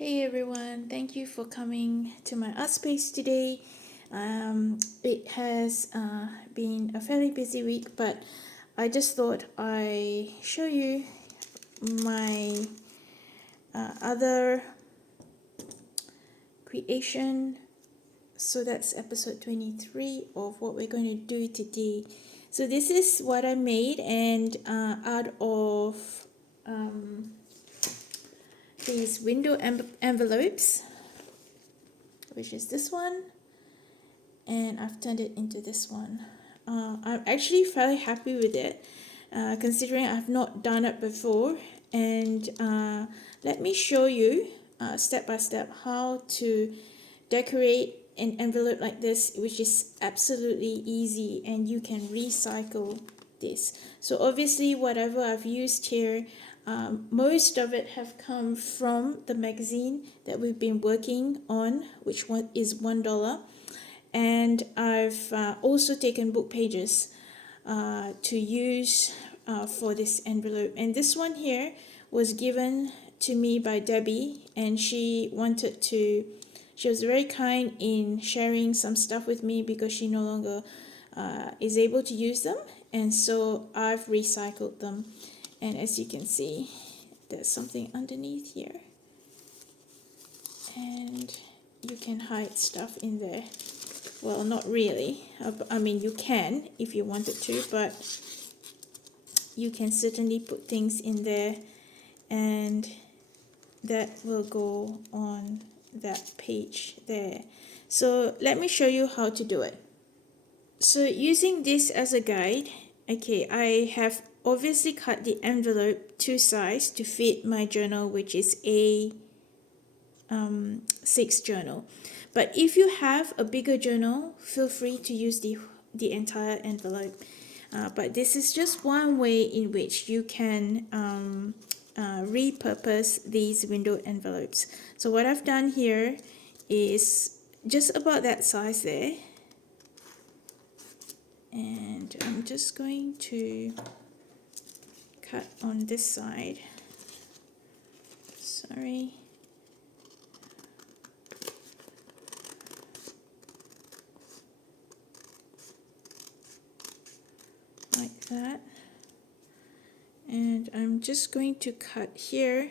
Hey everyone, thank you for coming to my art space today. It has been a fairly busy week, but I just thought I show you my other creation. So that's episode 23 of what we're going to do today. So this is what I made, and out of these window envelopes, which is this one, and I've turned it into this one. I'm actually fairly happy with it, considering I've not done it before. And let me show you step by step how to decorate an envelope like this, which is absolutely easy, and you can recycle this. So obviously whatever I've used here, most of it have come from the magazine that we've been working on, which one is $1. And I've also taken book pages to use for this envelope. And this one here was given to me by Debbie, and she was very kind in sharing some stuff with me because she no longer is able to use them, and so I've recycled them. And as you can see, there's something underneath here, and you can hide stuff in there. Well, not really. I mean, you can if you wanted to, but you can certainly put things in there, and that will go on that page there. So let me show you how to do it. So using this as a guide, okay, I have obviously cut the envelope to size to fit my journal, which is A6 journal. But if you have a bigger journal, feel free to use the entire envelope. But this is just one way in which you can repurpose these window envelopes. So what I've done here is just about that size there. And I'm just going to cut on this side. Sorry. Like that. And I'm just going to cut here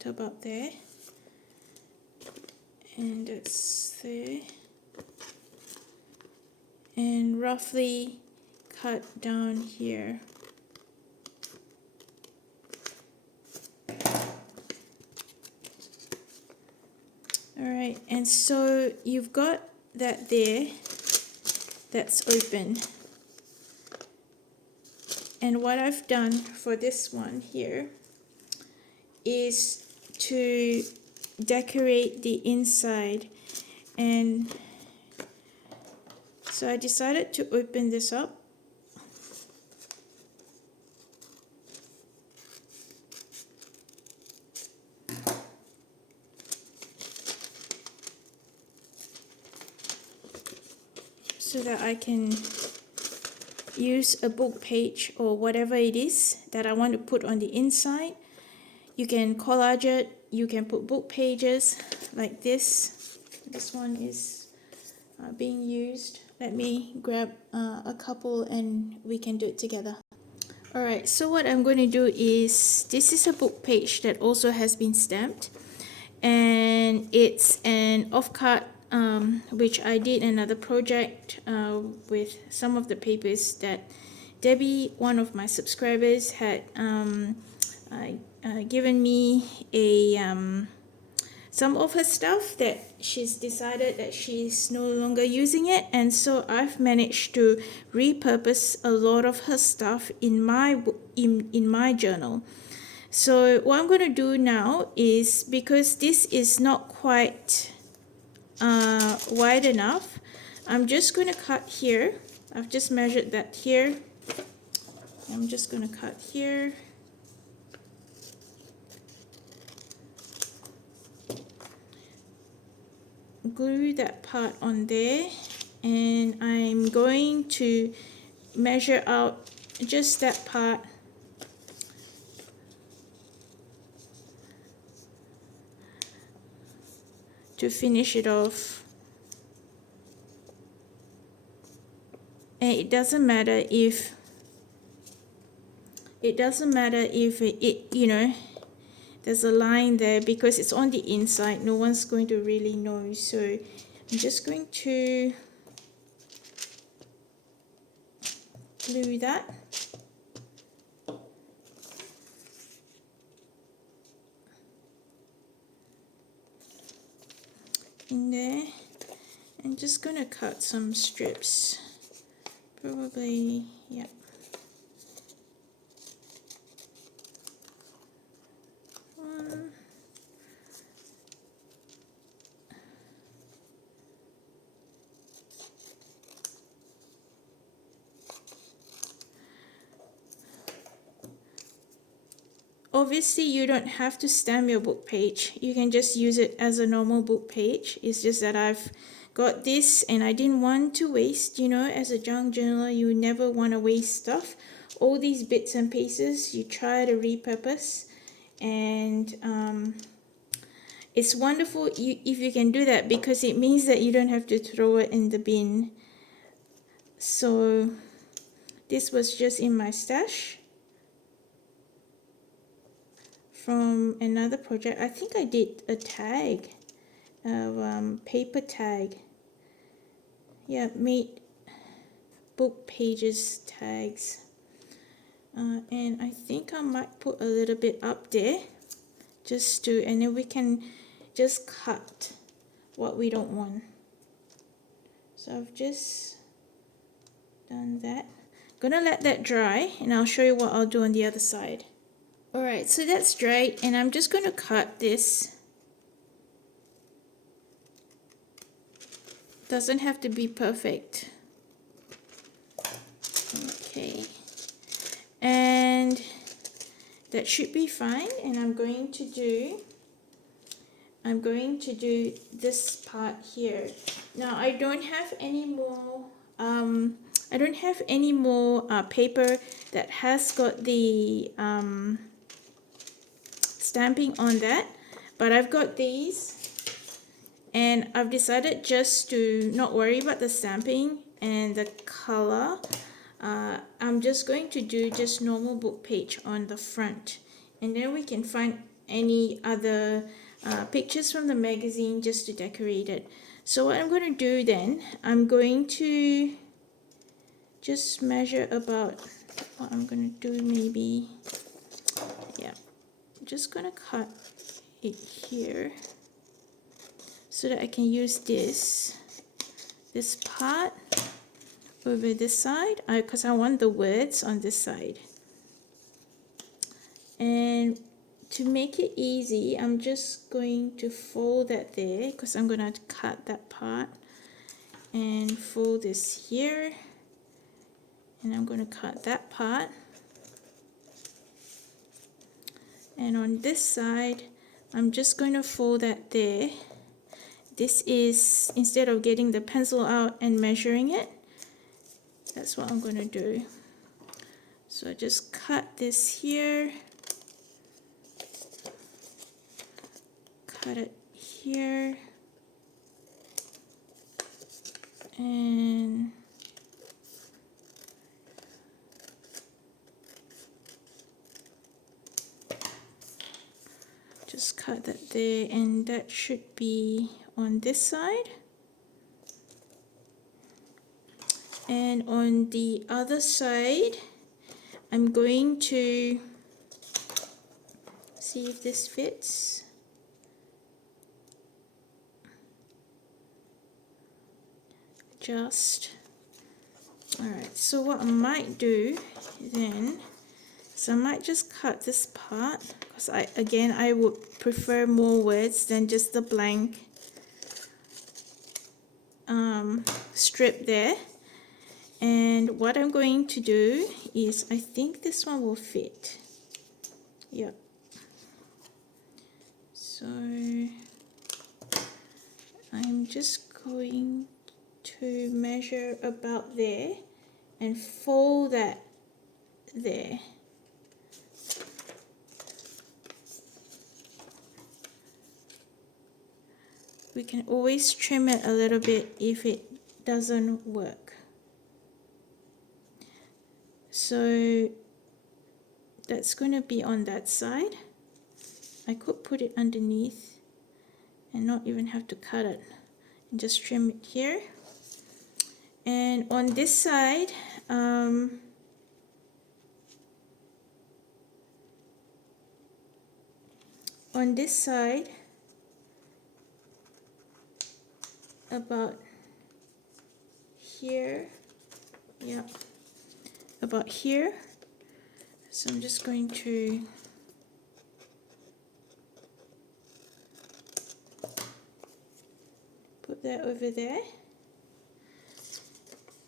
to about there. And it's there, and roughly cut down here. Alright, and so you've got that there, that's open. And what I've done for this one here is to decorate the inside, and so I decided to open this up. So that I can use a book page or whatever it is that I want to put on the inside. You can collage it, you can put book pages like this. This one is being used. Let me grab a couple and we can do it together. Alright, so what I'm going to do is, this is a book page that also has been stamped, and it's an off-cut which I did another project with some of the papers that Debbie, one of my subscribers, had given me some of her stuff that she's decided that she's no longer using it, and so I've managed to repurpose a lot of her stuff in my journal. So what I'm going to do now is, because this is not quite wide enough, I'm just going to cut here. I've just measured that here. I'm just going to cut here. Glue that part on there, and I'm going to measure out just that part to finish it off. And it doesn't matter if it you know, there's a line there, because it's on the inside. No one's going to really know. So I'm just going to glue that. In there. I'm just going to cut some strips. Probably, yeah. One. Obviously, you don't have to stamp your book page. You can just use it as a normal book page. It's just that I've got this and I didn't want to waste, you know, as a junk journaler, you never want to waste stuff. All these bits and pieces, you try to repurpose. And it's wonderful if you can do that, because it means that you don't have to throw it in the bin. So this was just in my stash from another project. I think I did a tag, paper tag. Yeah, made book pages tags. And I think I might put a little bit up there, just to, and then we can just cut what we don't want. So I've just done that. Gonna let that dry, and I'll show you what I'll do on the other side. Alright, so that's dried, and I'm just going to cut this. Doesn't have to be perfect. Okay. And that should be fine, and I'm going to do this part here. Now I don't have any more paper that has got the stamping on that, but I've got these, and I've decided just to not worry about the stamping and the color. I'm just going to do just normal book page on the front, and then we can find any other pictures from the magazine just to decorate it. So what I'm going to do then, I'm going to just measure about what I'm going to do, maybe, yeah, I'm just going to cut it here so that I can use this part over this side, because I want the words on this side. And to make it easy, I'm just going to fold that there, because I'm going to cut that part, and fold this here, and I'm going to cut that part. And on this side, I'm just going to fold that there. This is, instead of getting the pencil out and measuring it, that's what I'm going to do. So I just cut this here, cut it here, and just cut that there, and that should be on this side. And on the other side, I'm going to see if this fits. Alright, so what I might do then is I might just cut this part, because I would prefer more words than just the blank strip there. And what I'm going to do is, I think this one will fit. Yep. So I'm just going to measure about there and fold that there. we can always trim it a little bit if it doesn't work. So that's going to be on that side. I could put it underneath and not even have to cut it and just trim it here. And on this side, on this side, about here, yeah, about here. So I'm just going to put that over there.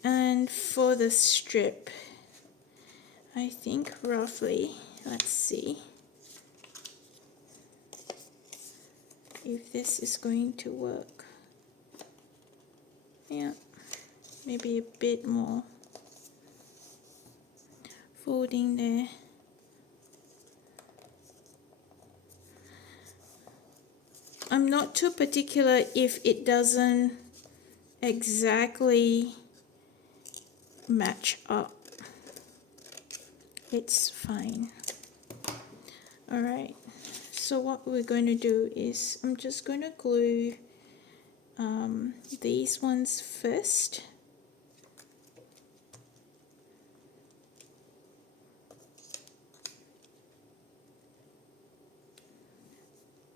And for the strip, I think roughly, let's see if this is going to work. Yeah, maybe a bit more folding there. I'm not too particular if it doesn't exactly match up. It's fine. All right, so what we're going to do is I'm just going to glue these ones first.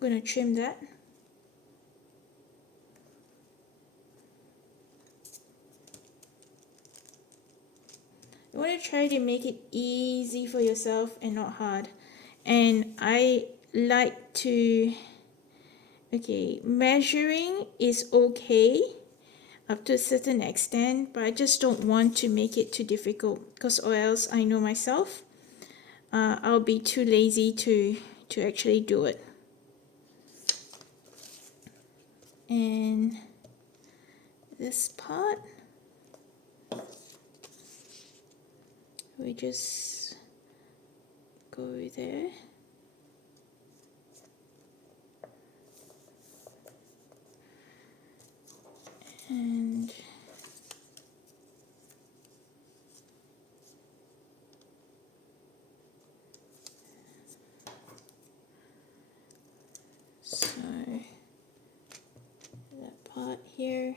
I'm going to trim that. You want to try to make it easy for yourself and not hard. And I like to, okay, measuring is okay up to a certain extent, but I just don't want to make it too difficult, because or else I know myself, I'll be too lazy to actually do it. And this part, we just go there. And so that part here,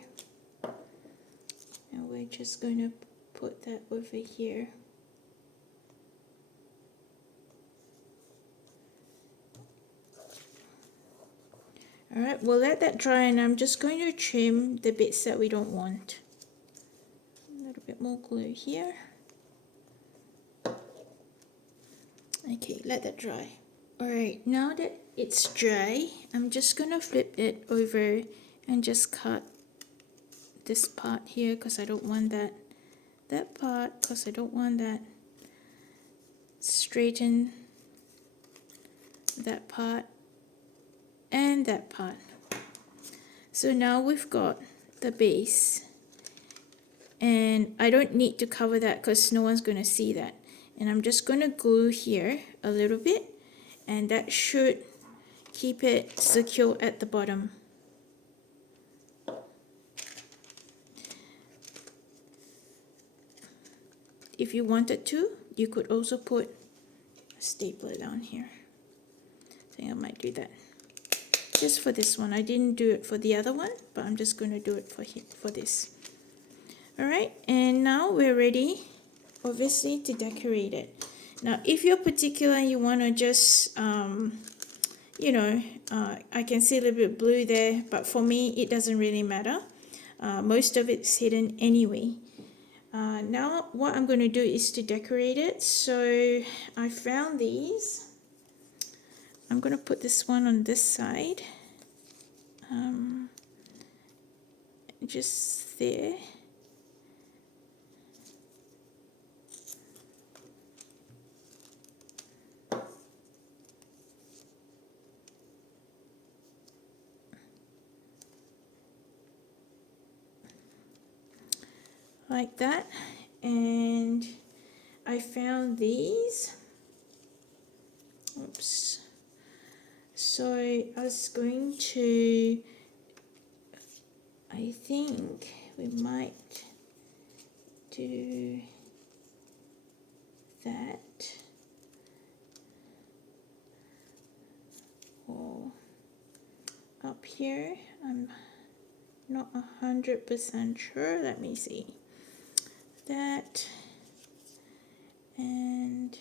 and we're just going to put that over here. All right, we'll let that dry, and I'm just going to trim the bits that we don't want. A little bit more glue here. Okay, let that dry. All right, now that it's dry, I'm just gonna flip it over and just cut this part here, because I don't want that part, because I don't want that. Straighten that part and that part. So now we've got the base, and I don't need to cover that because no one's going to see that. And I'm just going to glue here a little bit, and that should keep it secure at the bottom. If you wanted to, you could also put a stapler down here. I think I might do that. Just for this one. I didn't do it for the other one, but I'm just going to do it for this. All right, and now we're ready, obviously, to decorate it. Now, if you're particular, you want to just, you know, I can see a little bit of blue there, but for me, it doesn't really matter. Most of it's hidden anyway. Now, what I'm going to do is to decorate it. So I found these. I'm going to put this one on this side, just there. Like that. And I found these. Oops. So I was going to I think we might do that, or up here. I'm not 100% sure. Let me see. That, and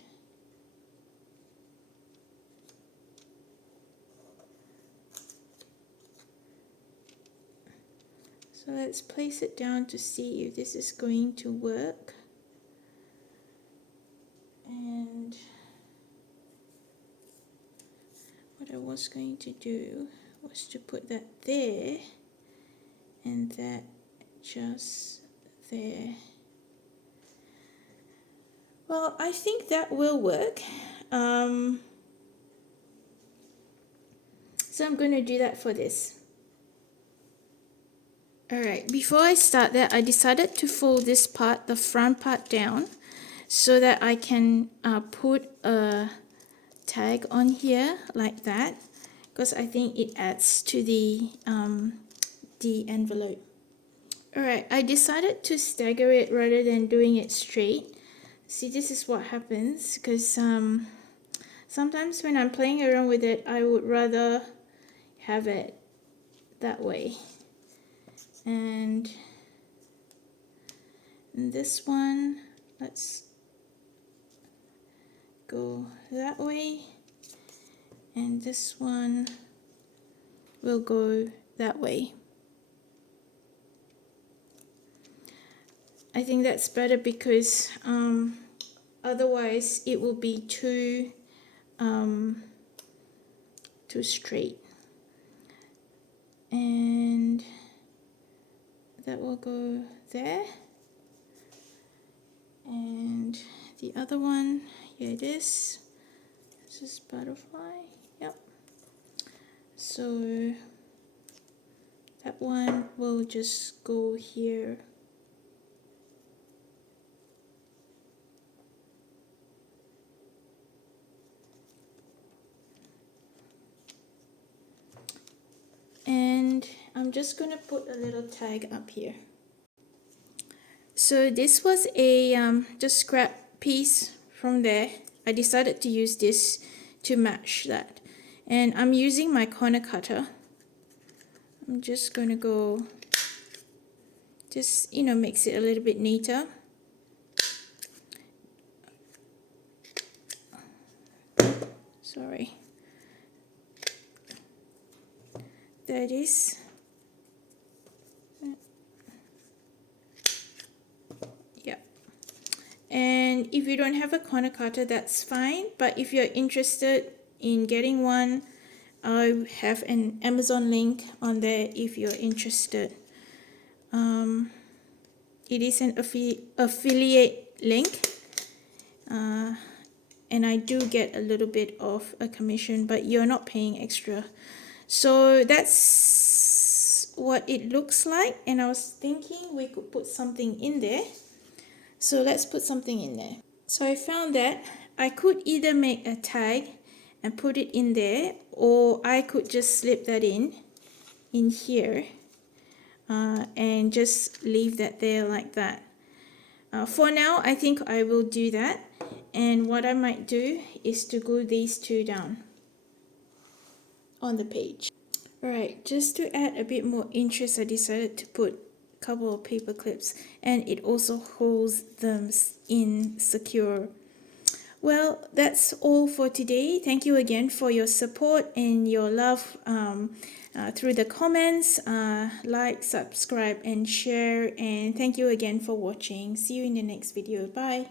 so let's place it down to see if this is going to work. And what I was going to do was to put that there and that just there. Well, I think that will work. So I'm going to do that for this. Alright, before I start that, I decided to fold this part, the front part, down so that I can put a tag on here like that, because I think it adds to the envelope. Alright, I decided to stagger it rather than doing it straight. See, this is what happens, because sometimes when I'm playing around with it, I would rather have it that way. And this one, let's go that way, and this one will go that way. I think that's better because otherwise it will be too straight. And that will go there. And the other one, here it is. This is butterfly. Yep. So that one will just go here. And I'm just going to put a little tag up here. So this was a just scrap piece from there. I decided to use this to match that. And I'm using my corner cutter. I'm just going to go, just, makes it a little bit neater. Sorry. There it is. Yeah. And if you don't have a corner cutter, that's fine. But if you're interested in getting one, I have an Amazon link on there if you're interested. It is an affiliate link. And I do get a little bit of a commission, but you're not paying extra. So that's what it looks like, and I was thinking we could put something in there. So let's put something in there. So I found that I could either make a tag and put it in there, or I could just slip that in here and just leave that there like that. For now, I think I will do that, and what I might do is to glue these two down on the page. Alright, just to add a bit more interest, I decided to put a couple of paper clips, and it also holds them in secure. Well, that's all for today. Thank you again for your support and your love through the comments. Like, subscribe and share, and thank you again for watching. See you in the next video. Bye.